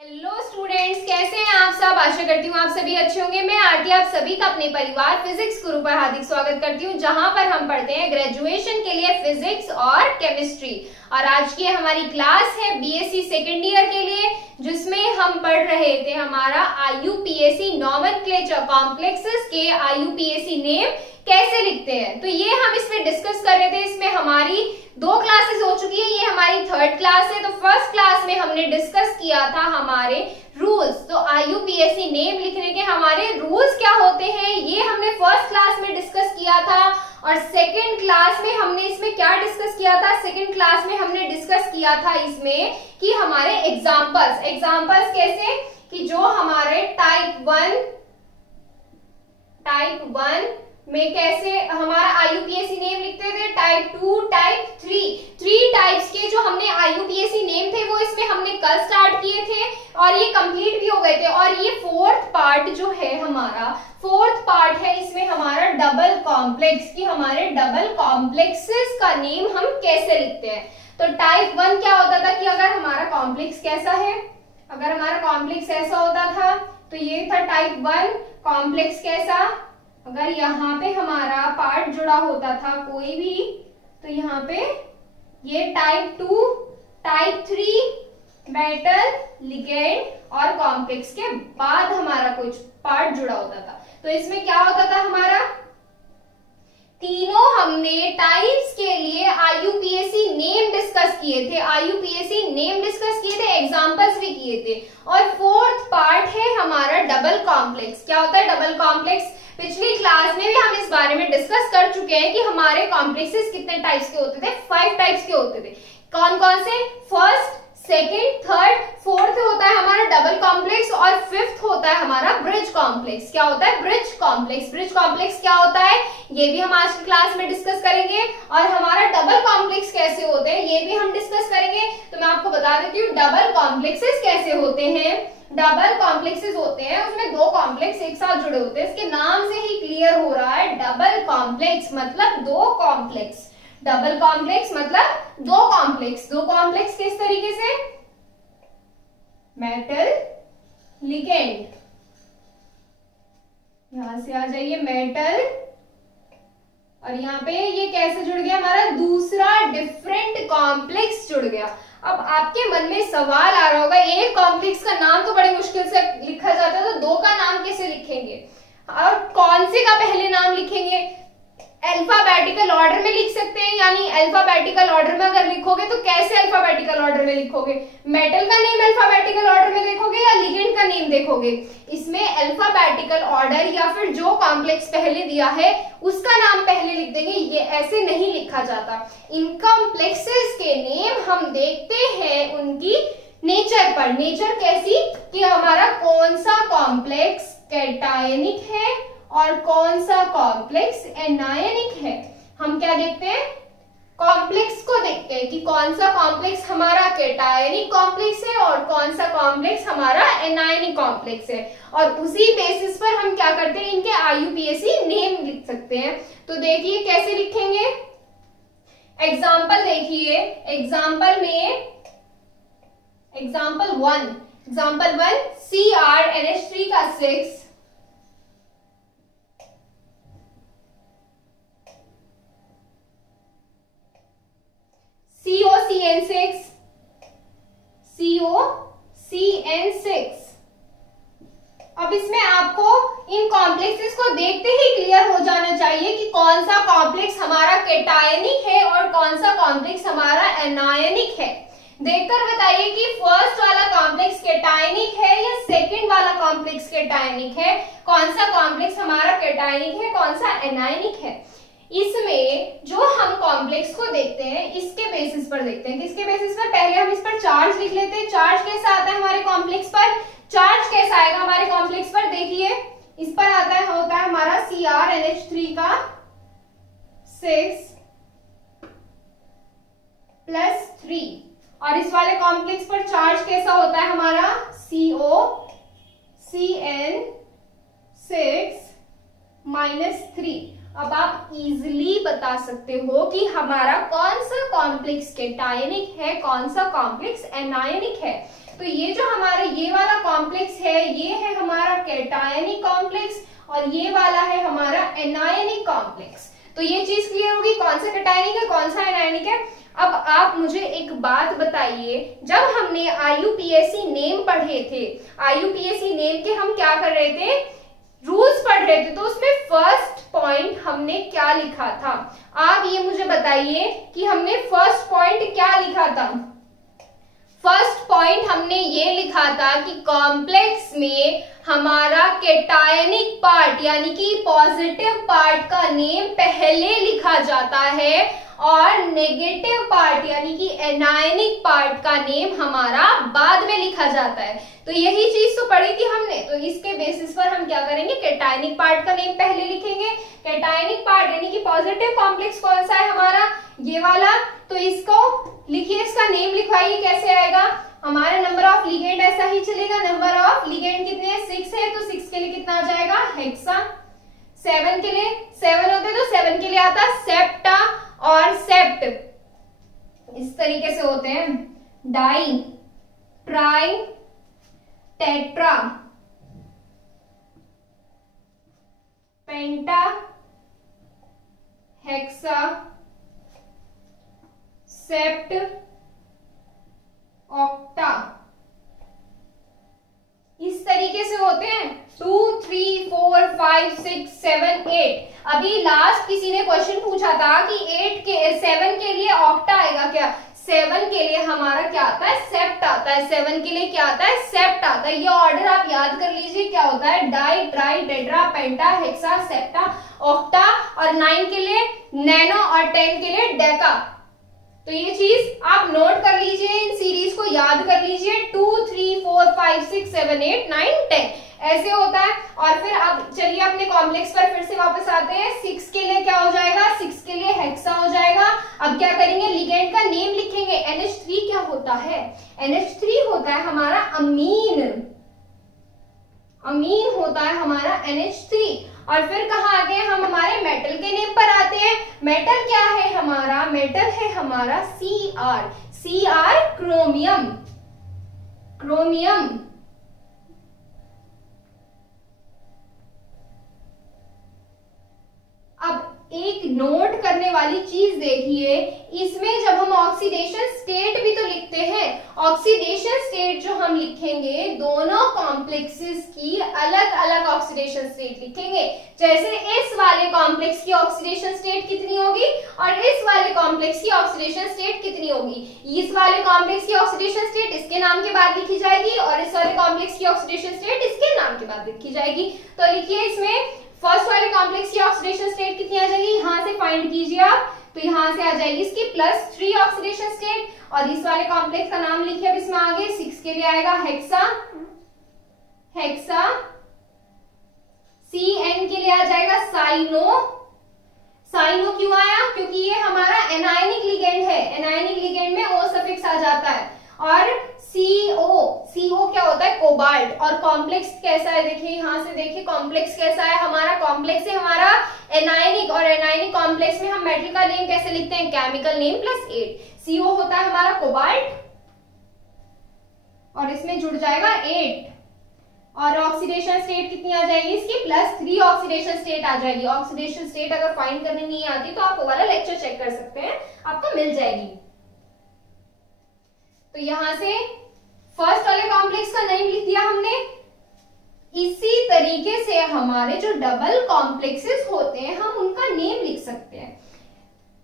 Hello students, कैसे हैं आप सब। आशा करती हूँ आप सभी अच्छे होंगे। मैं आरती आप सभी का अपने परिवार फिजिक्स गुरु पर हार्दिक स्वागत करती हूँ, जहां पर हम पढ़ते हैं ग्रेजुएशन के लिए फिजिक्स और केमिस्ट्री। और आज की हमारी क्लास है बीएससी सेकेंड ईयर के लिए, जिसमें हम पढ़ रहे थे हमारा आईयूपीएसी नॉमेनक्लेचर कॉम्प्लेक्सेस के आईयूपीएसी नेम कैसे लिखते हैं। तो ये हम इसमें डिस्कस कर रहे थे। इसमें हमारी 2 क्लासेस हो चुकी है, ये हमारी 3rd क्लास है। तो फर्स्ट क्लास में हमने डिस्कस किया था हमारे रूल्स। तो आईयूपीएसी नेम लिखने के हमारे रूल्स क्या होते हैं, ये हमने फर्स्ट क्लास में डिस्कस किया था। और सेकेंड क्लास में हमने इसमें क्या डिस्कस किया था, सेकेंड क्लास में हमने डिस्कस किया था इसमें कि हमारे एग्जाम्पल्स कैसे, कि जो हमारे टाइप 1 में कैसे हमारा आईयूपीएसी नेम लिखते थे, टाइप 2, टाइप 3 टाइप्स के जो हमने आईयूपीएसी नेम थे वो इसमें हमने कल स्टार्ट किए थे और ये कंप्लीट भी हो गए थे। और ये 4th पार्ट जो है हमारा 4th पार्ट है, इसमें हमारा डबल कॉम्प्लेक्स की हमारे डबल कॉम्प्लेक्सेस का नेम हम कैसे लिखते हैं। तो टाइप 1 क्या होता था कि अगर हमारा कॉम्प्लेक्स कैसा है, अगर हमारा कॉम्प्लेक्स ऐसा होता था तो ये था टाइप 1 कॉम्प्लेक्स। कैसा, अगर यहाँ पे हमारा पार्ट जुड़ा होता था कोई भी, तो यहाँ पे ये टाइप 2, टाइप 3 मेटल, लिगेंड और कॉम्प्लेक्स के बाद हमारा कुछ पार्ट जुड़ा होता था। तो इसमें क्या होता था हमारा, तीनों हमने टाइप्स के लिए आईयूपीएसी नेम डिस्कस किए थे, एग्जांपल्स भी किए थे। और 4th पार्ट है हमारा डबल कॉम्प्लेक्स। क्या होता है डबल कॉम्प्लेक्स, पिछली क्लास में भी हम इस बारे में डिस्कस कर चुके हैं कि हमारे कॉम्प्लेक्सेस कितने टाइप्स के होते थे, 5 टाइप्स के होते थे। कौन कौन से, फर्स्ट, सेकेंड, थर्ड, 4th होता है हमारा डबल कॉम्प्लेक्स और 5th होता है हमारा ब्रिज कॉम्प्लेक्स। क्या होता है, ब्रिज कॉम्प्लेक्स। ब्रिज कॉम्प्लेक्स क्या होता है ये भी हम आज की क्लास में डिस्कस करेंगे। और हमारा डबल कॉम्प्लेक्स कैसे होते हैं ये भी हम डिस्कस करेंगे। तो मैं आपको बता देती हूँ डबल कॉम्प्लेक्सेस कैसे होते हैं। डबल कॉम्प्लेक्सेस होते हैं, उसमें 2 कॉम्प्लेक्स एक साथ जुड़े होते हैं। इसके नाम से ही क्लियर हो रहा है, डबल कॉम्प्लेक्स मतलब 2 कॉम्प्लेक्स। डबल कॉम्प्लेक्स मतलब 2 कॉम्प्लेक्स। 2 कॉम्प्लेक्स किस तरीके से, मेटल, लिगेंड, यहां से आ जाइए मेटल, और यहाँ पे ये कैसे जुड़ गया, हमारा दूसरा डिफरेंट कॉम्प्लेक्स जुड़ गया। अब आपके मन में सवाल आ रहा होगा, एक कॉम्प्लेक्स का नाम तो बड़ी मुश्किल से लिखा जाता है, तो 2 का नाम कैसे लिखेंगे और कौन से का पहले नाम लिखेंगे। अल्फाबेटिकल ऑर्डर में लिख सकते हैं, यानी अल्फाबेटिकल ऑर्डर में अगर लिखोगे तो कैसे अल्फाबेटिकल ऑर्डर में लिखोगे, मेटल का नेम अल्फाबेटिकल ऑर्डर में देखोगे या लिगेंड का नेम देखोगे। इसमें अल्फाबेटिकल ऑर्डर या फिर जो कॉम्प्लेक्स पहले दिया है उसका नाम पहले लिख देंगे, ये ऐसे नहीं लिखा जाता। इन कॉम्प्लेक्सेस के नेम हम देखते हैं उनकी नेचर पर। नेचर कैसी, कि हमारा कौन सा कॉम्प्लेक्स कैटायनिक है और कौन सा कॉम्प्लेक्स एनायनिक है। हम क्या देखते हैं, कॉम्प्लेक्स को देखते हैं कि कौन सा कॉम्प्लेक्स हमारा कैटायनिक कॉम्प्लेक्स है और कौन सा कॉम्प्लेक्स हमारा एनायनिक कॉम्प्लेक्स है। और उसी बेसिस पर हम क्या करते हैं, इनके आईयूपीएसी नेम लिख सकते हैं। तो देखिए कैसे लिखेंगे, एग्जाम्पल देखिए। एग्जाम्पल में एग्जाम्पल 1 CrNH3 का 6, COCN6। अब इसमें आपको इन कॉम्प्लेक्सेस को देखते ही क्लियर हो जाना चाहिए कि कौन सा कॉम्प्लेक्स हमारा कैटायनिक है और कौन सा कॉम्प्लेक्स हमारा एनायनिक है। देखकर बताइए कि फर्स्ट वाला कॉम्प्लेक्स कैटायनिक है या सेकंड वाला कॉम्प्लेक्स कैटायनिक है, कौन सा कॉम्प्लेक्स हमारा कैटायनिक है, कौन सा एनायनिक है। इसमें जो हम कॉम्प्लेक्स को देखते हैं इसके बेसिस पर देखते हैं। किसके बेसिस पर, पहले हम इस पर चार्ज लिख लेते हैं। चार्ज कैसा आता है हमारे कॉम्प्लेक्स पर, चार्ज कैसा आएगा हमारे कॉम्प्लेक्स पर, देखिए इस पर आता है, होता है हमारा CrNH3 का 6 + 3। और इस वाले कॉम्प्लेक्स पर चार्ज कैसा होता है हमारा, COCN6 - 3। अब आप इजीली बता सकते हो कि हमारा कौन सा कॉम्प्लेक्स कैटायनिक है, कौन सा कॉम्प्लेक्स एनायनिक है। तो ये जो हमारे ये कॉम्प्लेक्स है ये है हमारा कैटायनिक कॉम्प्लेक्स और ये वाला है हमारा एनायनिक कॉम्प्लेक्स। तो ये चीज क्लियर होगी कौन सा कैटायनिक है कौन सा एनायनिक है। अब आप मुझे एक बात बताइए, जब हमने IUPAC नेम पढ़े थे, IUPAC नेम के हम क्या कर रहे थे, रूल्स पढ़ रहे थे, तो उसमें फर्स्ट पॉइंट हमने क्या लिखा था। आप ये मुझे बताइए कि हमने फर्स्ट पॉइंट क्या लिखा था। फर्स्ट पॉइंट हमने ये लिखा था कि कॉम्प्लेक्स में हमारा कैटायनिक पार्ट यानी कि पॉजिटिव पार्ट का नेम पहले लिखा जाता है और नेगेटिव पार्ट यानी कि एनायनिक पार्ट का नेम हमारा बाद में लिखा जाता है। तो यही चीज तो पढ़ी थी हमने, तो इसके बेसिस पर हम क्या करेंगे, कैटायनिक पार्ट का नेम पहले लिखेंगे। कैटायनिक पार्ट यानी कि पॉजिटिव कॉम्प्लेक्स कौन सा है हमारा, ये वाला, तो इसको लिखिए, इसका नेम लिखवाइए, कैसे आएगा हमारा नंबर ऑफ लिगेंड, ऐसा ही चलेगा। नंबर ऑफ लिगेंड कितने हैं, 6 है, तो 6 के लिए कितना आ जाएगा, हेक्सा। 7 के लिए 7 होते तो 7 के लिए आता सेप्टा और सेप्ट, इस तरीके से होते हैं, डाई, ट्राई, टेट्रा, पेंटा, हेक्सा, सेप्ट, ऑक्टा, इस तरीके से होते हैं। 2, 3, 4, 5, 6, 7, 8। अभी लास्ट किसी ने क्वेश्चन पूछा था कि 7 के लिए ऑक्टा आएगा क्या, 7 के लिए हमारा क्या आता है, सेप्ट आता है। 7 के लिए क्या आता है, सेप्ट आता है। ये ऑर्डर आप याद कर लीजिए क्या होता है, डाई, ट्राई, टेट्रा, पेंटा, हेक्सा, सेप्टा, ऑक्टा, और 9 के लिए नैनो और 10 के लिए डेका। तो ये चीज आप नोट कर लीजिए, इन सीरीज को याद कर लीजिए। 2, 3, 4, 5, 6, 7, 8, 9, 10 ऐसे होता है। और फिर अब चलिए अपने कॉम्प्लेक्स पर फिर से वापस आते हैं। 6 के लिए क्या हो जाएगा, 6 के लिए हेक्सा हो जाएगा। अब क्या करेंगे, लिगेंड का नेम लिखेंगे। NH3 क्या होता है, NH3 होता है हमारा अमीन, अमीन होता है हमारा NH3। और फिर कहाँ आ गए हम, हमारे मेटल के नेम पर आते हैं। मेटल क्या है हमारा, मेटल है हमारा Cr, Cr क्रोमियम, क्रोमियम। अब एक नोट करने वाली चीज देखिए, इसमें जब हम ऑक्सीडेशन स्टेट भी तो लिखते हैं, ऑक्सीडेशन स्टेट जो हम लिखेंगे, दोनों कॉम्प्लेक्सेस की अलग अलग ऑक्सीडेशन स्टेट लिखेंगे। जैसे इस वाले कॉम्प्लेक्स की ऑक्सीडेशन स्टेट कितनी होगी और इस वाले कॉम्प्लेक्स की ऑक्सीडेशन स्टेट कितनी होगी। इस वाले कॉम्प्लेक्स की ऑक्सीडेशन स्टेट इसके नाम के बाद लिखी जाएगी और इस वाले कॉम्प्लेक्स की ऑक्सीडेशन स्टेट इसके नाम के बाद लिखी जाएगी। तो लिखिए, इसमें फर्स्ट वाले कॉम्प्लेक्स की ऑक्सीडेशन स्टेट कितनी आ जाएगी, यहां से फाइंड कीजिए आप, तो यहां से आ जाएगी इसकी +3 ऑक्सीडेशन स्टेट। और इस वाले कॉम्प्लेक्स का नाम लिखिए अब इसमें आगे, 6 के लिए आएगा हेक्सा, हेक्सा। CN के लिए आ जाएगा साइनो, साइनो क्यों आया, क्योंकि ये हमारा एनायनिक लिगेंड है, एनायनिक लिगेंड में O सफिक्स आ जाता है। और CO, CO क्या होता है, कोबाल्ट। और कॉम्प्लेक्स कैसा है, देखिए यहां से देखिए कॉम्प्लेक्स कैसा है हमारा, कॉम्प्लेक्स है हमारा एनायनिक, और एनायनिक कॉम्प्लेक्स में हम मेटल का नेम कैसे लिखते हैं, केमिकल नेम +8। CO होता है हमारा कोबाल्ट और इसमें जुड़ जाएगा 8। और ऑक्सीडेशन स्टेट कितनी आ जाएगी इसकी, +3 ऑक्सीडेशन स्टेट आ जाएगी। ऑक्सीडेशन स्टेट अगर फाइंड करनी नहीं आती तो आप वो वाला लेक्चर चेक कर सकते हैं, आपको मिल जाएगी। तो यहां से फर्स्ट वाले कॉम्प्लेक्स का नेम लिख दिया हमने। इसी तरीके से हमारे जो डबल कॉम्प्लेक्सेस होते हैं हम उनका नेम लिख सकते हैं,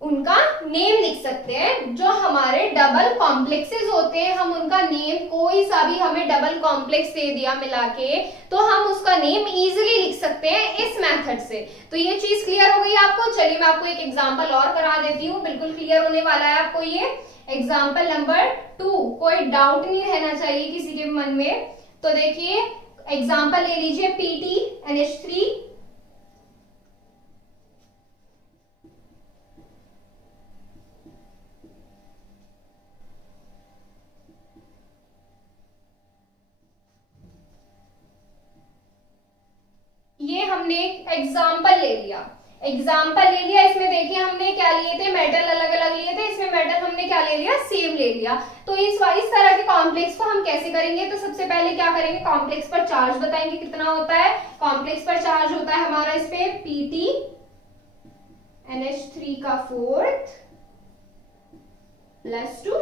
उनका नेम लिख सकते हैं। जो हमारे डबल कॉम्प्लेक्सेस होते हैं हम उनका नेम, कोई सा भी हमें डबल कॉम्प्लेक्स दे दिया मिला के, तो हम उसका नेम इजीली लिख सकते हैं इस मेथड से। तो ये चीज क्लियर हो गई आपको। चलिए मैं आपको एक एग्जांपल और करा देती हूँ, बिल्कुल क्लियर होने वाला है आपको ये। एग्जाम्पल नंबर 2, कोई डाउट नहीं रहना चाहिए किसी के मन में। तो देखिए एग्जाम्पल ले लीजिए, PTNH3, ये हमने एग्जाम्पल ले लिया। एग्जाम्पल ले लिया, इसमें देखिए हमने क्या लिए थे, मेटल अलग अलग लिए थे, इसमें मेटल हमने क्या ले लिया, सेम ले लिया। तो इस तरह के कॉम्प्लेक्स को हम कैसे करेंगे, तो सबसे पहले क्या करेंगे, कॉम्प्लेक्स पर चार्ज बताएंगे कितना होता है। कॉम्प्लेक्स पर चार्ज होता है हमारा इस पे Pt NH3 का 4th +2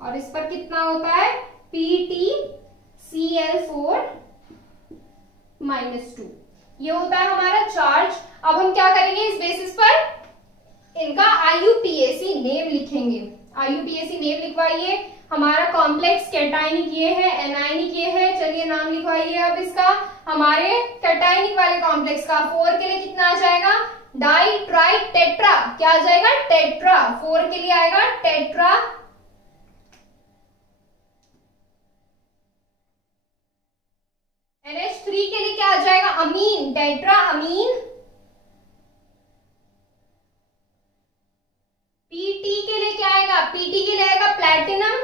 और इस पर कितना होता है PtCl4 -2। ये होता है हमारा चार्ज। अब हम क्या करेंगे, इस बेसिस पर इनका IUPAC नेम लिखेंगे। IUPAC नेम लिखवाइए। हमारा कॉम्प्लेक्स कैटायनिक ये है, एनायनिक ये है, चलिए नाम लिखवाइए। अब इसका हमारे कैटायनिक वाले कॉम्प्लेक्स का 4 के लिए कितना आ जाएगा, डाई ट्राई टेट्रा, क्या आ जाएगा, टेट्रा। 4 के लिए आएगा टेट्रा। NH3 के लिए क्या आ जाएगा, अमीन, टेट्रा अमीन। PT के लिए क्या आएगा, PT के लिए आएगा प्लैटिनम।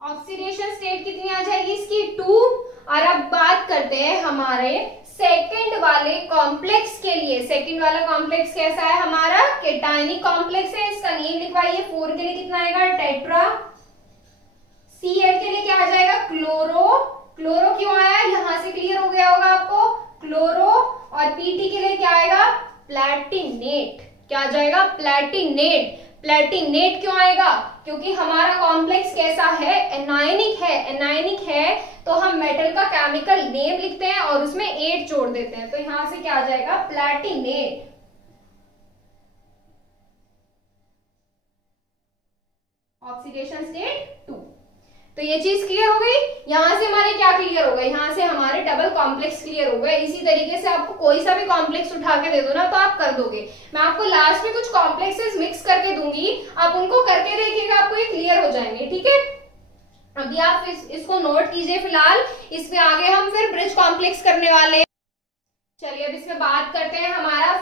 ऑक्सीडेशन स्टेट कितनी आ जाएगी इसकी, 2। और अब बात करते हैं हमारे सेकंड वाले कॉम्प्लेक्स के लिए। सेकंड वाला कॉम्प्लेक्स कैसा है हमारा, कैटायनिक कॉम्प्लेक्स है। इसका नेम लिखवाइए। 4 के लिए कितना आएगा, टेट्रा। Cl के लिए क्या आ जाएगा, क्लोरो। क्लोरो क्यों आया, यहां से क्लियर हो गया होगा आपको, क्लोरो। और Pt के लिए क्या आएगा, प्लैटिनेट। क्या आ जाएगा, प्लैटिनेट। प्लैटिनेट क्यों आएगा, क्योंकि हमारा कॉम्प्लेक्स कैसा है, एनायनिक है। एनायनिक है तो हम मेटल का केमिकल नेम लिखते हैं और उसमें 8 जोड़ देते हैं। तो यहां से क्या आ जाएगा, प्लैटिनेट। Oxidation state 2। तो ये चीज क्लियर हो गई। यहां से हमारे क्या क्लियर हो गए, यहां से हमारे डबल कॉम्प्लेक्स क्लियर हो गए। इसी तरीके से आपको कोई सा भी कॉम्प्लेक्स उठा के दे दो ना तो आप कर दोगे। मैं आपको लास्ट में कुछ कॉम्प्लेक्सेस मिक्स करके दूंगी, आप उनको करके देखिएगा, आपको ये क्लियर हो जाएंगे, ठीक है। अभी आप इसको नोट कीजिए फिलहाल। इसमें आगे हम फिर ब्रिज कॉम्प्लेक्स करने वाले हैं। चलिए अब इसमें बात करते हैं। हमारा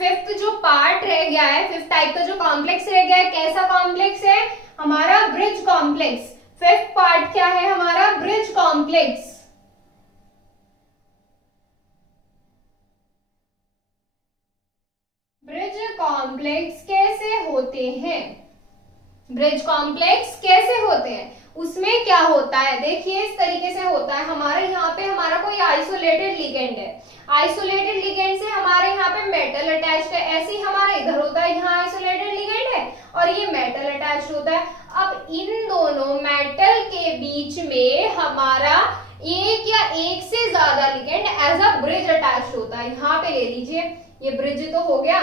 5th जो पार्ट रह गया है, 5th टाइप का जो कॉम्प्लेक्स रह गया है, कैसा कॉम्प्लेक्स है हमारा, ब्रिज कॉम्प्लेक्स। 5th पार्ट क्या है हमारा, ब्रिज कॉम्प्लेक्स। ब्रिज कॉम्प्लेक्स कैसे होते हैं, ब्रिज कॉम्प्लेक्स कैसे होते हैं, उसमें क्या होता है, देखिए इस तरीके से होता है। हमारे यहाँ पे हमारा कोई आइसोलेटेड लिगेंड है, आइसोलेटेड लिगेंड से हमारे यहाँ पे मेटल अटैच्ड है। ऐसे ही हमारा इधर होता है, यहाँ आइसोलेटेड लिगेंड है और ये मेटल अटैच्ड होता है। अब इन दोनों मेटल के बीच में हमारा एक या एक से ज्यादा ligand as a bridge attached होता है। यहाँ पे ले लीजिए, ये ब्रिज तो हो गया।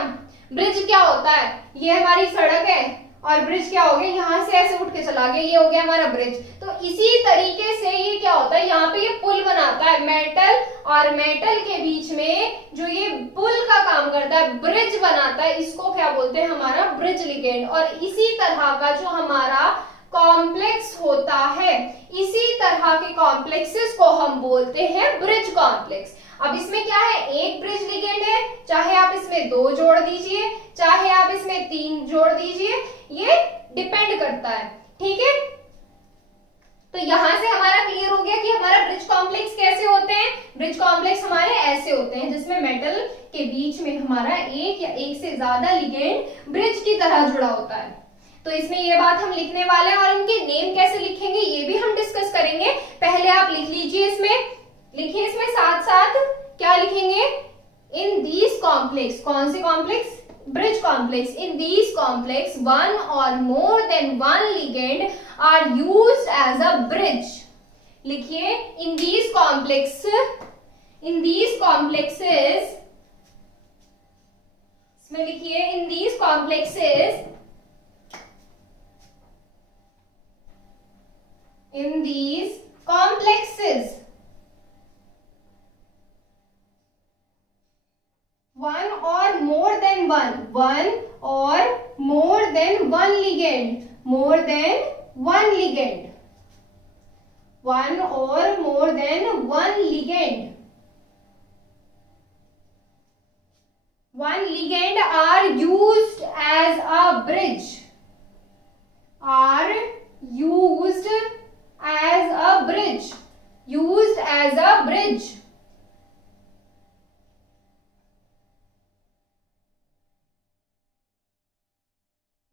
ब्रिज क्या होता है, ये हमारी सड़क है और ब्रिज क्या हो गया, यहाँ से ऐसे उठ के चला गया, ये हो गया हमारा ब्रिज। तो इसी तरीके से ये क्या होता है, यहाँ पे ये पुल बनाता है मेटल और मेटल के बीच में, जो ये पुल का काम करता है, ब्रिज बनाता है, इसको क्या बोलते हैं हमारा ब्रिज लिगेंड। और इसी तरह का जो हमारा कॉम्प्लेक्स होता है, इसी तरह के कॉम्प्लेक्सेस को हम बोलते हैं ब्रिज कॉम्प्लेक्स। अब इसमें क्या है, एक ब्रिज लिगेंड है, चाहे आप इसमें 2 जोड़ दीजिए, चाहे आप इसमें 3 जोड़ दीजिए, ये डिपेंड करता है, ठीक है। तो यहां से हमारा क्लियर हो गया कि हमारा ब्रिज कॉम्प्लेक्स कैसे होते हैं। ब्रिज कॉम्प्लेक्स हमारे ऐसे होते हैं जिसमें मेटल के बीच में हमारा एक या एक से ज्यादा लिगेंड ब्रिज की तरह जुड़ा होता है। तो इसमें ये बात हम लिखने वाले हैं और इनके नेम कैसे लिखेंगे ये भी हम डिस्कस करेंगे। पहले आप लिख लीजिए, इसमें लिखिए, इसमें साथ साथ क्या लिखेंगे, इन दीज कॉम्प्लेक्स, कौन से complex, bridge complex. In these complex one और more than one ligand are used as a bridge. लिखिए, in these complex, in these complexes, इसमें लिखिए, in these complexes, in these complexes one or more than one or more than one ligand, more than one ligand, one or more than one ligand, one ligand are used as a bridge, are used as a bridge. Used as a bridge.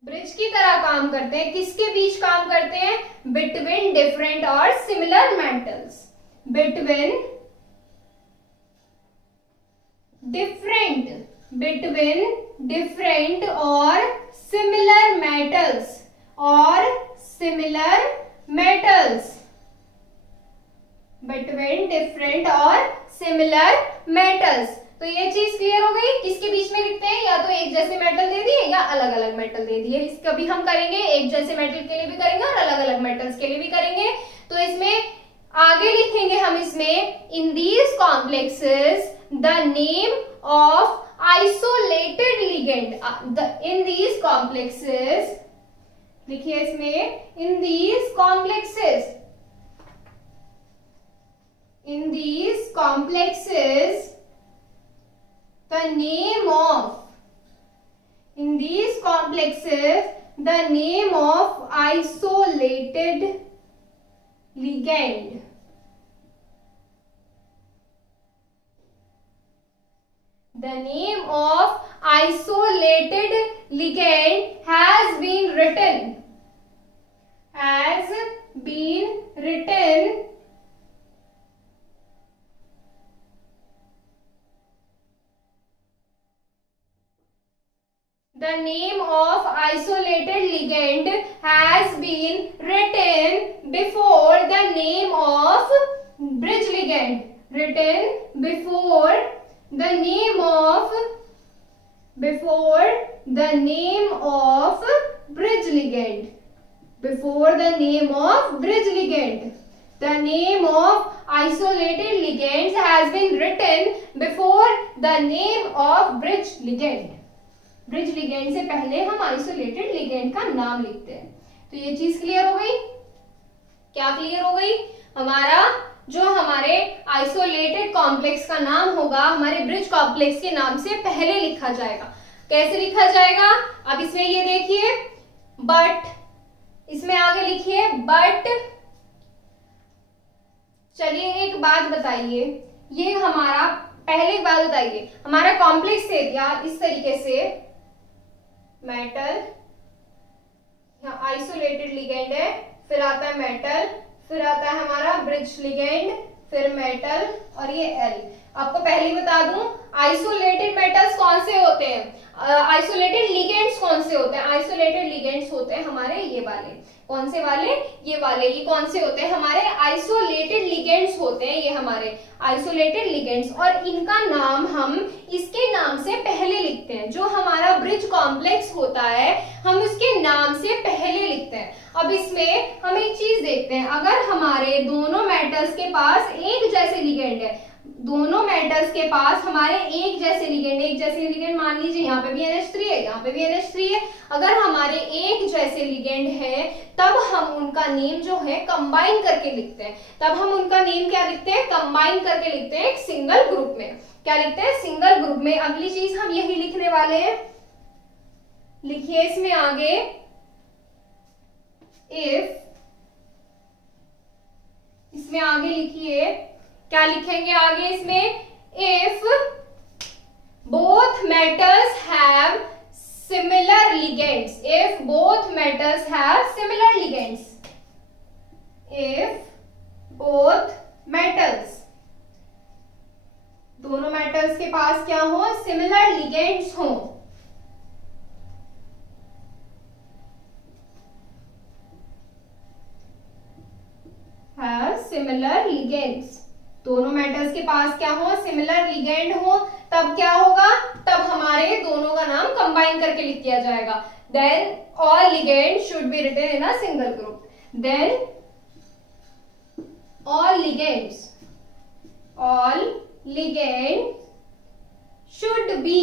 Bridge की तरह काम करते हैं. किसके बीच काम करते हैं? Between different और सिमिलर मेटल्स. बिटवीन डिफरेंट और सिमिलर मेटल्स. बिटवीन डिफरेंट और सिमिलर मेटल्स. तो ये चीज क्लियर हो गई. किसके बीच में लिखते हैं? या तो एक जैसे मेटल दे दिए या अलग अलग मेटल दे दिए. इसका भी हम करेंगे, एक जैसे मेटल के लिए भी करेंगे और अलग अलग मेटल्स के लिए भी करेंगे. तो इसमें आगे लिखेंगे हम इसमें, इन these complexes the name of isolated ligand. In these complexes लिखिए इसमें, इन these complexes the name of isolated ligand. The name of isolated ligand has been written. The name of isolated ligand has been written before the name of bridge ligand. Written before the name of bridge ligand. Before the name of bridge ligand. The name of isolated ligands has been written before the name of bridge ligand. Bridge ligand से पहले हम isolated ligand का नाम लिखते हैं. तो ये चीज क्लियर हो गई. क्या क्लियर हो गई? हमारे आइसोलेटेड कॉम्प्लेक्स का नाम होगा, हमारे ब्रिज कॉम्प्लेक्स के नाम से पहले लिखा जाएगा. कैसे लिखा जाएगा? अब इसमें ये देखिए, बट, इसमें आगे लिखिए बट. चलिए एक बात बताइए, ये हमारा पहले एक बात बताइए, हमारा कॉम्प्लेक्स दे दिया इस तरीके से, मेटल, यहाँ आइसोलेटेड लिगेंड है, फिर आता है मेटल, फिर आता है हमारा ब्रिज लिगेंड, फिर मेटल और ये एल. आपको पहले ही बता दूं, आइसोलेटेड मेटल्स कौन से होते हैं, आइसोलेटेड लिगेंड्स कौन से होते हैं? आइसोलेटेड लिगेंड्स होते हैं हमारे ये वाले. कौन से वाले? ये वाले. ये कौन से होते हैं? हमारे आइसोलेटेड लिगेंड्स होते हैं, ये हमारे आइसोलेटेड लिगेंड्स. और इनका नाम हम इसके नाम से पहले लिखते हैं. जो हमारा ब्रिज कॉम्प्लेक्स होता है हम उसके नाम से पहले लिखते हैं. अब इसमें हम एक चीज देखते हैं, अगर हमारे दोनों मेटल्स के पास एक जैसे लिगेंड है, दोनों मेटल्स के पास हमारे एक जैसे लिगेंड मान लीजिए यहाँ पे भी NH3 है, यहाँ पे भी NH3 है. अगर हमारे एक जैसे लिगेंड है तब हम उनका नेम जो है कंबाइन करके लिखते हैं. तब हम उनका नेम क्या लिखते हैं? कंबाइन करके लिखते हैं एक सिंगल ग्रुप में. क्या लिखते हैं? सिंगल ग्रुप में. अगली चीज हम यही लिखने वाले हैं. लिखिए इसमें आगे, इफ, इसमें आगे लिखिए, क्या लिखेंगे आगे इसमें? If both metals have similar ligands. If both metals have similar ligands. If both metals, दोनों मेटल्स के पास क्या हो? सिमिलर लिगेंड्स हो. have similar ligands. दोनों मेटल्स के पास क्या हो? सिमिलर लिगेंड हो. तब क्या होगा? तब हमारे दोनों का नाम कंबाइन करके लिख दिया जाएगा. Then all ligand should be written in a single group. Then all ligands should be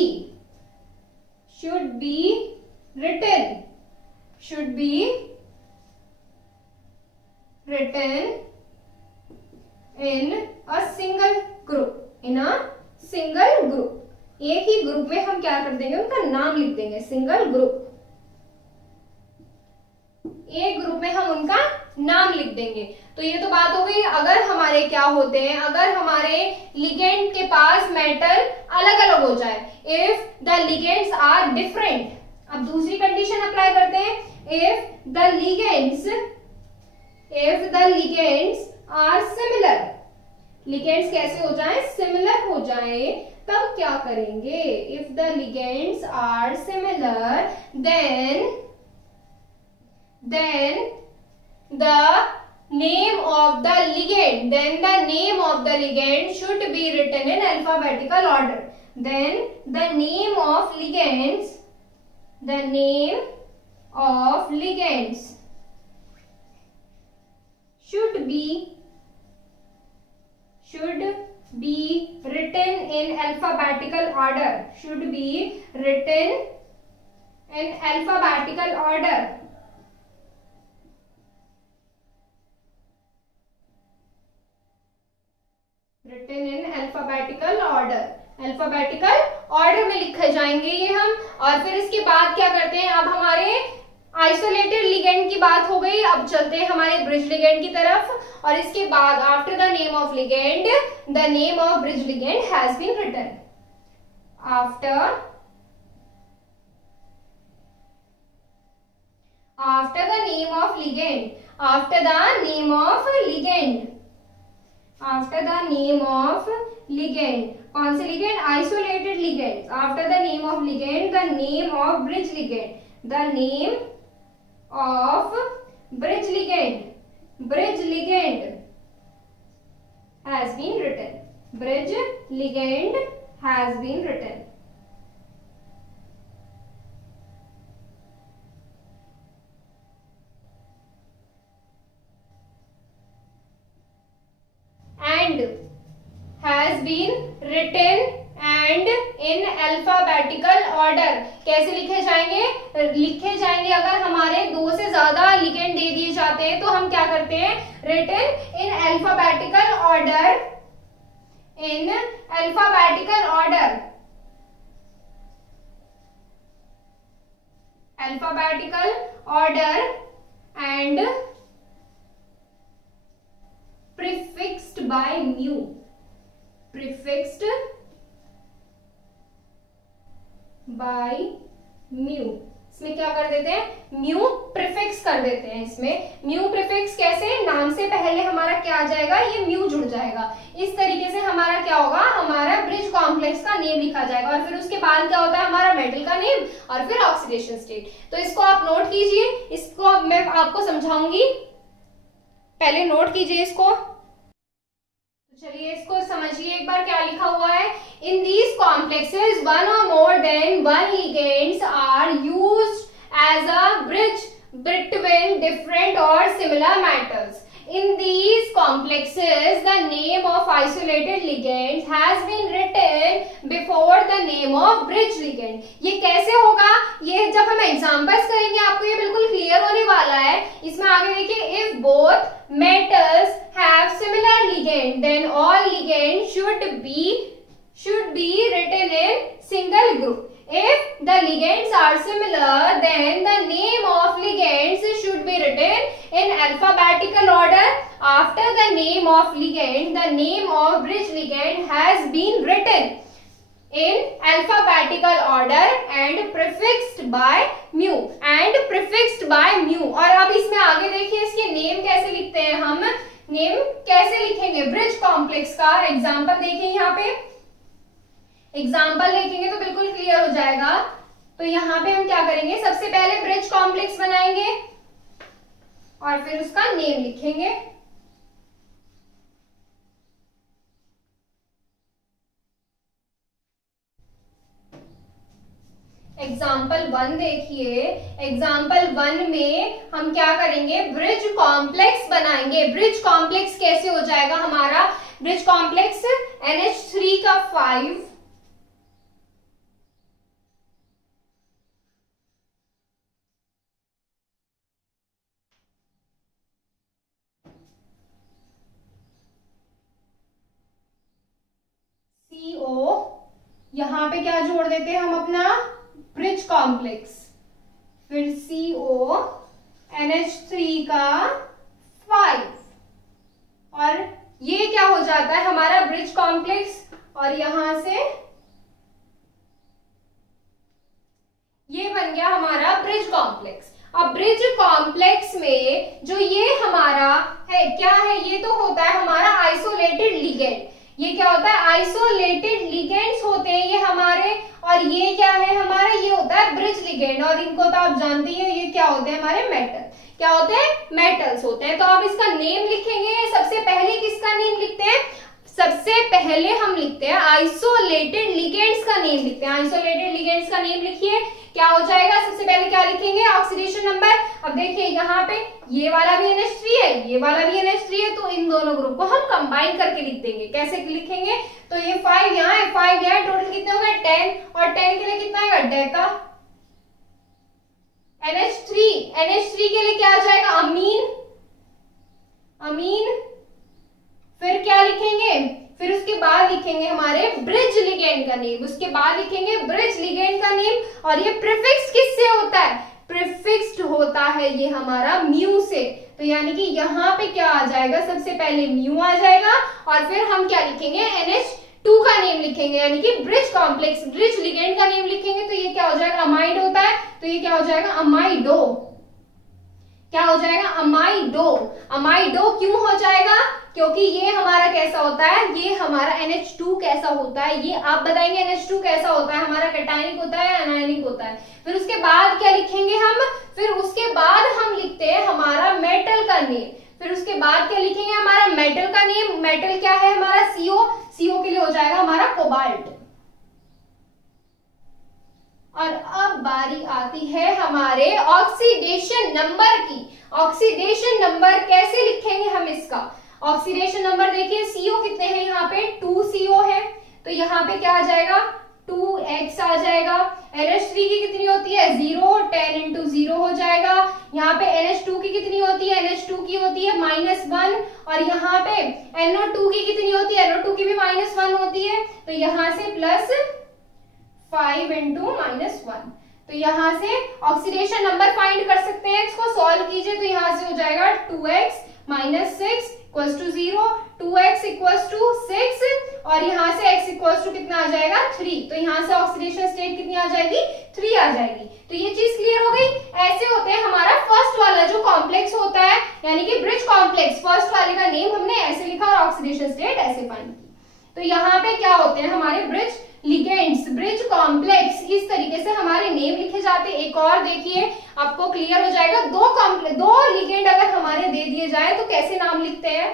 written in a single group. एक ही ग्रुप में हम क्या कर देंगे? उनका नाम लिख देंगे, सिंगल ग्रुप. एक ग्रुप में हम उनका नाम लिख देंगे। तो ये तो बात हो गई अगर हमारे क्या होते हैं, अगर हमारे लिगेंड के पास मेटल अलग अलग हो जाए, if the ligands are different. अब दूसरी कंडीशन अप्लाई करते हैं, if the ligands are similar, ligands कैसे हो जाए, सिमिलर हो जाए, तब क्या करेंगे, if the ligands are similar then the name of the ligand should be written in alphabetical order. Then the name of ligands should be written in alphabetical order, should be written in alphabetical order. written in alphabetical order, alphabetical order में लिखे जाएंगे ये हम। और फिर इसके बाद क्या करते हैं, अब हमारे आइसोलेटेड लिगेंड की बात हो गई, अब चलते हैं हमारे ब्रिज लिगेंड की तरफ। और इसके बाद after the name of ligand the name of bridge ligand has been written. After the name of ligand, after the name of ligand, कौन से ligand, isolated ligand. After the name of ligand the name of bridge ligand, the name of bridge ligand has been written, bridge ligand has been written. and has been written and in alphabetical order, कैसे लिखे जाएंगे, अगर हमारे दो से ज्यादा ligand दे दिए जाते हैं तो हम क्या करते हैं, written in alphabetical order, and prefixed by mu, इसमें क्या कर देते हैं, म्यू प्रीफिक्स कर देते हैं। इसमें म्यू प्रीफिक्स कैसे, नाम से पहले हमारा क्या आ जाएगा, ये म्यू जुड़ जाएगा। इस तरीके से हमारा क्या होगा, हमारा ब्रिज कॉम्प्लेक्स का नेम लिखा जाएगा। और फिर उसके बाद क्या होता है, हमारा मेटल का नेम और फिर ऑक्सीडेशन स्टेट। तो इसको आप नोट कीजिए, इसको मैं आपको समझाऊंगी, पहले नोट कीजिए इसको। चलिए इसको समझिए एक बार, क्या लिखा हुआ है, इन दीज कॉम्प्लेक्सेस वन और more than one ligands are used as a bridge between different और similar metals. In these complexes, the name of isolated ligands has been written before the name of bridge ligand. ये कैसे होगा, ये जब हम examples करेंगे आपको ये बिल्कुल क्लियर होने वाला है। इसमें आगे देखिए, if both metals have similar ligand, then all ligands should be written in single group. If the ligands are similar, then the name of ligands should be written in alphabetical order. After the name of ligand, the name of bridge ligand has been written in alphabetical order and prefixed by mu. और अब इसमें आगे देखिए, इसके name कैसे लिखते हैं हम, नेम कैसे लिखेंगे, ब्रिज कॉम्प्लेक्स का एग्जाम्पल देखिए, यहाँ पे एग्जाम्पल देखेंगे तो बिल्कुल क्लियर हो जाएगा। तो यहाँ पे हम क्या करेंगे, सबसे पहले ब्रिज कॉम्प्लेक्स बनाएंगे और फिर उसका नेम लिखेंगे। एग्जाम्पल 1 देखिए, एग्जाम्पल 1 में हम क्या करेंगे, ब्रिज कॉम्प्लेक्स बनाएंगे। ब्रिज कॉम्प्लेक्स कैसे हो जाएगा हमारा, ब्रिज कॉम्प्लेक्स NH3 का 5 CO, यहां पे क्या जोड़ देते हैं हम अपना ब्रिज कॉम्प्लेक्स, फिर CO NH3 का 5, और ये क्या हो जाता है हमारा ब्रिज कॉम्प्लेक्स, और यहां से ये बन गया हमारा ब्रिज कॉम्प्लेक्स। अब ब्रिज कॉम्प्लेक्स में जो ये हमारा है क्या है, ये तो होता है हमारा आइसोलेटेड लिगेंड। ये क्या होता है, आइसोलेटेड लिगेंड्स होते हैं ये हमारे, और ये क्या है हमारा, ये होता है ब्रिज लिगेंड। और इनको तो आप जानती हैं ये क्या होते हैं हमारे, मेटल। क्या होते हैं, मेटल्स होते हैं। तो आप इसका नेम लिखेंगे, सबसे पहले किसका नेम लिखते हैं, सबसे पहले हम लिखते हैं आइसोलेटेड लिगेंड्स का नेम लिखते हैं। आइसोलेटेड लिगेंड्स का नेम लिखिए, क्या हो जाएगा, सबसे पहले क्या लिखेंगे, ऑक्सीडेशन नंबर। अब देखिए यहाँ पे ये वाला भी NH3 है, ये वाला भी NH3 है, तो इन दोनों ग्रुप को हम कंबाइन करके लिख देंगे। कैसे लिखेंगे, तो ये 5 यहाँ है, 5 यहाँ, टोटल कितने हो गए 10, और 10 के लिए कितना आएगा, डेका। NH3 के लिए क्या आ जाएगा, अमीन, अमीन। फिर क्या लिखेंगे, फिर उसके बाद लिखेंगे हमारे ब्रिज लिगेंड का नेम, उसके बाद लिखेंगे ब्रिज लिगेंड का नेम। और ये प्रीफिक्स किससे होता है, प्रीफिक्स्ड होता है ये हमारा म्यू से। तो यानी कि यहाँ पे क्या आ जाएगा, सबसे पहले म्यू आ जाएगा, और फिर हम क्या लिखेंगे, NH2 का नेम लिखेंगे, यानी कि ब्रिज कॉम्प्लेक्स, ब्रिज लिगेंड का नेम लिखेंगे। तो ये क्या हो जाएगा, अमाइड होता है, तो ये क्या हो जाएगा, अमाइडो। क्या हो जाएगा, अमाइडो। अमाइडो क्यों हो जाएगा, क्योंकि ये हमारा कैसा होता है, ये हमारा NH2 कैसा होता है, ये आप बताएंगे NH2 कैसा होता है, हमारा कैटायनिक होता है, अनायनिक होता है। फिर उसके बाद क्या लिखेंगे हम, फिर उसके बाद हम लिखते हैं हमारा मेटल का नेम। फिर उसके बाद क्या लिखेंगे, हमारा मेटल का नेम। मेटल क्या है हमारा, CO। CO के लिए हो जाएगा हमारा कोबाल्ट। और अब बारी आती है हमारे ऑक्सीडेशन नंबर की। ऑक्सीडेशन नंबर कैसे लिखेंगे हम इसका, ऑक्सीडेशन नंबर देखिए, CO कितने हैं यहाँ पे, 2 CO है, तो यहाँ पे क्या आ जाएगा, 2x आ जाएगा। NH3 की कितनी होती है, 0, 10 इंटू 0 हो जाएगा। यहाँ पे NH2 की कितनी होती है, NH2 की होती है -1, और यहाँ पे NO2 की कितनी होती है, NO2 की भी -1 होती है, तो यहाँ से +5 इंटू -1। तो यहाँ से ऑक्सीडेशन नंबर फाइंड कर सकते हैं, इसको सॉल्व कीजिए, तो यहाँ से हो जाएगा 2x - 6 = 0, 2x = 6, और यहाँ से x = कितना आ जाएगा, 3। तो यहाँ से ऑक्सीडेशन स्टेट कितनी आ जाएगी, 3 आ जाएगी। तो ये चीज क्लियर हो गई। ऐसे होते हैं हमारा फर्स्ट वाला जो कॉम्प्लेक्स होता है, यानी कि ब्रिज कॉम्प्लेक्स, फर्स्ट वाले का नेम हमने ऐसे लिखा और ऑक्सीडेशन स्टेट ऐसे फाइंड की। तो यहाँ पे क्या होते हैं हमारे ब्रिज लिगेंड्स, ब्रिज कॉम्प्लेक्स, इस तरीके से हमारे नेम लिखे जाते हैं। एक और देखिए, आपको क्लियर हो जाएगा, दो लिगेंड अगर हमारे दे दिए जाए तो कैसे नाम लिखते हैं।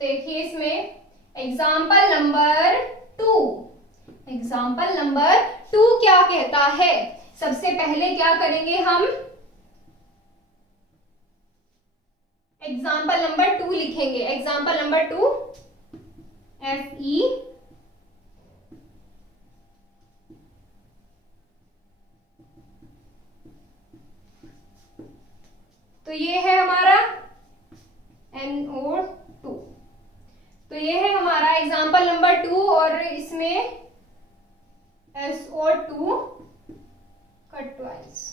देखिए इसमें एग्जाम्पल नंबर 2, एग्जाम्पल नंबर 2 क्या कहता है, सबसे पहले क्या करेंगे हम, एग्जाम्पल नंबर 2 लिखेंगे। एग्जाम्पल नंबर 2 Fe, तो ये है हमारा NO2, तो ये है हमारा एग्जाम्पल नंबर 2, और इसमें SO2 कट ट्वाइस।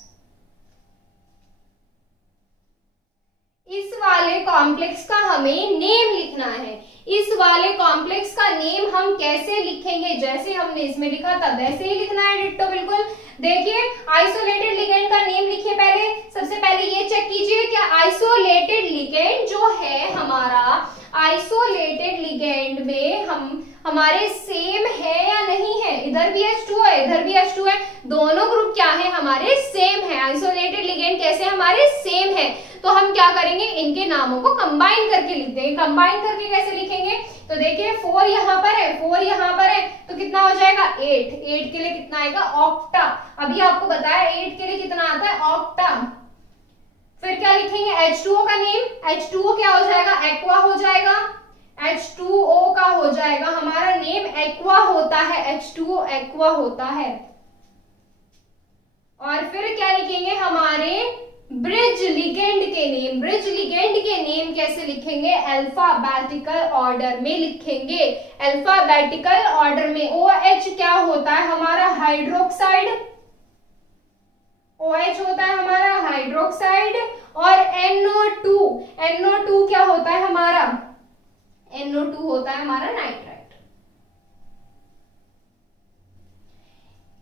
इस वाले कॉम्प्लेक्स का हमें नेम लिखना है। इस वाले कॉम्प्लेक्स का नेम हम कैसे लिखेंगे, जैसे हमने इसमें लिखा था वैसे ही लिखना है, डिट्टो बिल्कुल। देखिए आइसोलेटेड लिगेंड का नेम लिखिए पहले। सबसे पहले ये चेक कीजिए कि आइसोलेटेड लिगेंड जो है हमारा, आइसोलेटेड लिगेंड में हमारे सेम है या नहीं है। इधर भी H2 है, इधर भी H2 है, दोनों ग्रुप क्या है हमारे, सेम है। आइसोलेटेड लिगेंड कैसे हमारे, सेम है। तो हम क्या करेंगे, इनके नामों को कंबाइन करके लिख देंगे। कंबाइन करके कैसे लिखेंगे, तो देखिए 4 यहाँ पर है, 4 यहाँ पर है, तो कितना हो जाएगा 8। 8 के लिए कितना आएगा, ऑक्टा। अभी आपको बताया 8 के लिए कितना आता है, ऑक्टा। फिर क्या लिखेंगे, H2O का नेम। H2O क्या हो जाएगा, एक्वा हो जाएगा। H2O का हो जाएगा हमारा नेम एक्वा होता है, H2O एक्वा होता है। और फिर क्या लिखेंगे हमारे ब्रिज लिगेंड के नेम। ब्रिज लिगेंड के नेम कैसे लिखेंगे, अल्फाबेटिकल ऑर्डर में लिखेंगे। अल्फाबेटिकल ऑर्डर में OH क्या होता है हमारा, हाइड्रोक्साइड। OH होता है हमारा हाइड्रोक्साइड, और NO2 क्या होता है हमारा, NO2 होता है हमारा नाइट्राइट।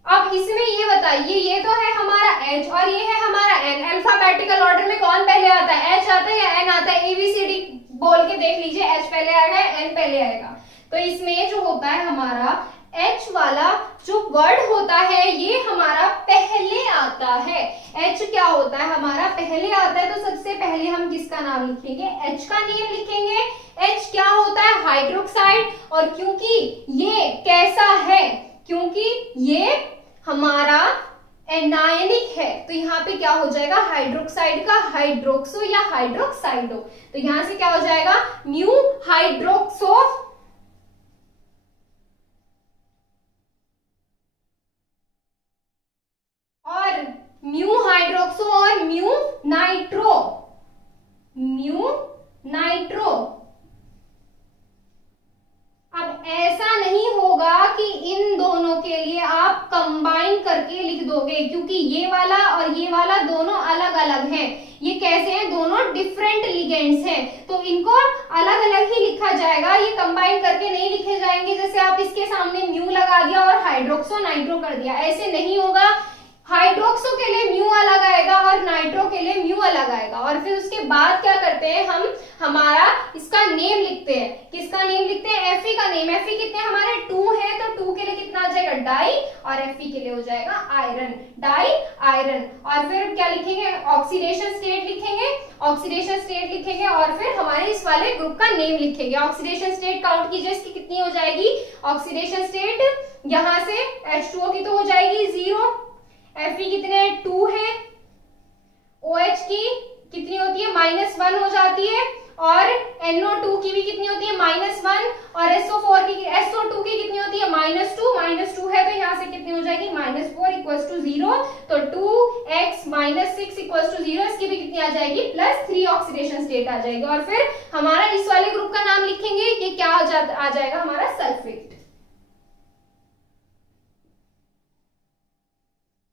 अब इसमें ये बताइए, ये तो है हमारा H और ये है हमारा N। अल्फाबेटिकल ऑर्डर में कौन पहले आता है, H आता है या N आता है? ABCD बोल के देख लीजिए, H पहले आएगा N पहले आएगा। तो इसमें जो होता है हमारा H वाला जो वर्ड होता है ये हमारा पहले आता है। H क्या होता है हमारा पहले आता है, तो सबसे पहले हम किसका नाम लिखेंगे, H का नेम लिखेंगे। H क्या होता है, हाइड्रोक्साइड, और क्योंकि ये कैसा है, क्योंकि ये हमारा एनायनिक है, तो यहाँ पे क्या हो जाएगा, हाइड्रोक्साइड का हाइड्रोक्सो या हाइड्रोक्साइडो, तो यहां से क्या हो जाएगा, म्यू हाइड्रोक्सो और म्यू हाइड्रोक्सो और म्यू नाइट्रो, म्यू नाइट्रो। अब ऐसा नहीं होगा कि इन दोनों के लिए आप कंबाइन करके लिख दोगे, क्योंकि ये वाला और ये वाला दोनों अलग अलग हैं। ये कैसे हैं, दोनों डिफरेंट लिगेंड्स हैं, तो इनको अलग अलग ही लिखा जाएगा, ये कंबाइन करके नहीं लिखे जाएंगे। जैसे आप इसके सामने म्यू लगा दिया और हाइड्रोक्सो नाइट्रो कर दिया, ऐसे नहीं होगा। हाइड्रोक्सो के लिए म्यू अलग आएगा और नाइट्रो के लिए म्यू अलग आएगा। और फिर उसके बाद क्या करते हैं हम, हमारा इसका नेम लिखते हैं। किसका नेम लिखते हैं, Fe का नेम। Fe कितने हमारे 2 है, तो 2 के लिए कितना आ जाएगा, डाई, और Fe के लिए हो जाएगा आयरन, डाई आयरन। और फिर क्या लिखेंगे, ऑक्सीडेशन स्टेट लिखेंगे, ऑक्सीडेशन स्टेट लिखेंगे, और फिर हमारे इस वाले ग्रुप का नेम लिखेंगे। ऑक्सीडेशन स्टेट काउंट कीजिए, इसकी कितनी हो जाएगी ऑक्सीडेशन स्टेट, यहां से H2O की तो हो जाएगी 0, Fe कितने 2 है, OH की कितनी होती है -1 हो जाती है, और NO2 की भी कितनी होती है -1, और SO2 की कितनी होती है -2 है, तो यहाँ से कितनी हो जाएगी -4 = 0, तो 2x - 6 = 0, इसकी भी कितनी आ जाएगी +3 ऑक्सीडेशन स्टेट आ जाएगी। और फिर हमारा इस वाले ग्रुप का नाम लिखेंगे, ये क्या आ जाएगा हमारा सल्फेट,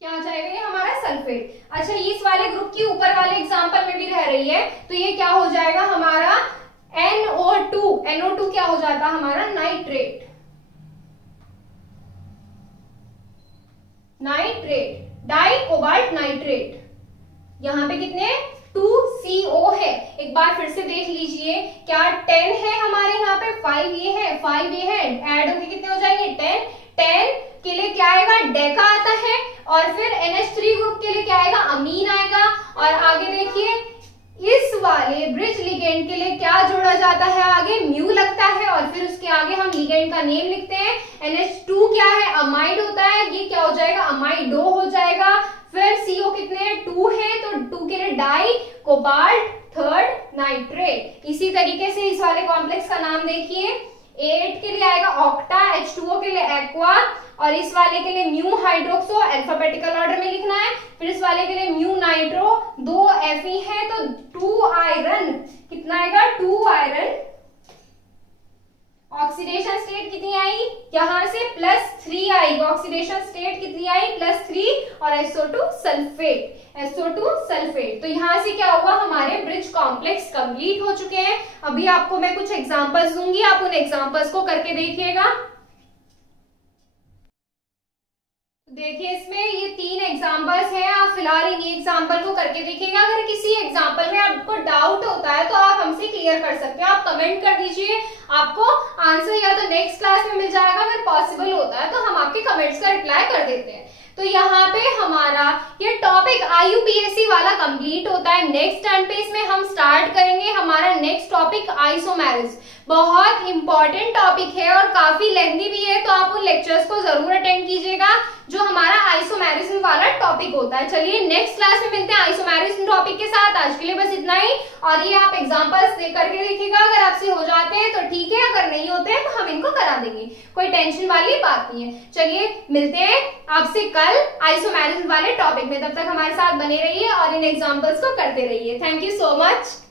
क्या आ जाएगा ये हमारा सल्फेट। अच्छा, इस वाले ग्रुप की ऊपर वाले एग्जांपल में भी रह रही है, तो ये क्या हो जाएगा हमारा NO2 क्या हो जाता है हमारा नाइट्रेट, डाई कोबाल्ट नाइट्रेट। यहाँ पे कितने 2CO है, एक बार फिर से देख लीजिए, क्या 10 है हमारे यहाँ पे, 5 ये है, ऐड होके कितने हो जाएंगे 10 के लिए क्या आएगा, डेका आता है, और फिर NH3 ग्रुप के लिए क्या आएगा, अमीन आएगा। और आगे देखिए, इस वाले ब्रिज लिगेंड के लिए क्या जोड़ा जाता है, आगे म्यू लगता है, और फिर उसके आगे हम लिगेंड का नेम लिखते हैं। NH2 क्या है, अमाइड होता है, ये क्या हो जाएगा, अमाइडो हो जाएगा। फिर CO कितने 2 है, तो 2 के लिए डाई कोबाल्ट थर्ड नाइट्रेट। इसी तरीके से इस वाले कॉम्प्लेक्स का नाम देखिए, 8 के लिए आएगा ऑक्टा, H2O के लिए एक्वा, और इस वाले के लिए म्यू हाइड्रोक्सो, अल्फाबेटिकल ऑर्डर में लिखना है। फिर इस वाले के लिए म्यू नाइट्रो, 2 Fe है, तो 2 आयरन, कितना आएगा 2 आयरन। ऑक्सीडेशन स्टेट कितनी आई, यहां से +3 आई, ऑक्सीडेशन स्टेट कितनी आई +3, और SO2 सल्फेट। तो यहां से क्या हुआ, हमारे ब्रिज कॉम्प्लेक्स कंप्लीट हो चुके हैं। अभी आपको मैं कुछ एग्जांपल्स दूंगी, आप उन एग्जांपल्स को करके देखिएगा। देखिए, इसमें ये 3 एग्जांपल्स हैं, आप फिलहाल इन एग्जांपल को करके देखिएगा। अगर किसी एग्जांपल में आपको डाउट होता है तो आप हमसे क्लियर कर सकते हैं, आप कमेंट कर दीजिए, आपको आंसर या तो नेक्स्ट क्लास में मिल जाएगा, अगर पॉसिबल होता है तो हम आपके कमेंट्स का रिप्लाई कर देते हैं। तो यहाँ पे हमारा ये टॉपिक IUPAC वाला कंप्लीट होता है। नेक्स्ट टर्न पे इसमें हम स्टार्ट करेंगे हमारा नेक्स्ट टॉपिक आइसोमेरिज्म। बहुत इंपॉर्टेंट टॉपिक है और काफी लेंथी भी है, तो आप उन लेक्चर्स को जरूर अटेंड कीजिएगा जो हमारा आइसोमेरिज्म वाला टॉपिक होता है। चलिए नेक्स्ट क्लास में मिलते हैं आइसोमेरिज्म टॉपिक के साथ। आज के लिए बस इतना ही, और ये आप एग्जांपल्स करके देखिएगा, अगर आपसे हो जाते हैं तो ठीक है, अगर नहीं होते हैं तो हम इनको करा देंगे, कोई टेंशन वाली बात नहीं है। चलिए मिलते हैं आपसे कल आइसोमेरिज्म वाले टॉपिक में, तब तक हमारे साथ बने रहिए और इन एग्जांपल्स को करते रहिए। Thank you so much.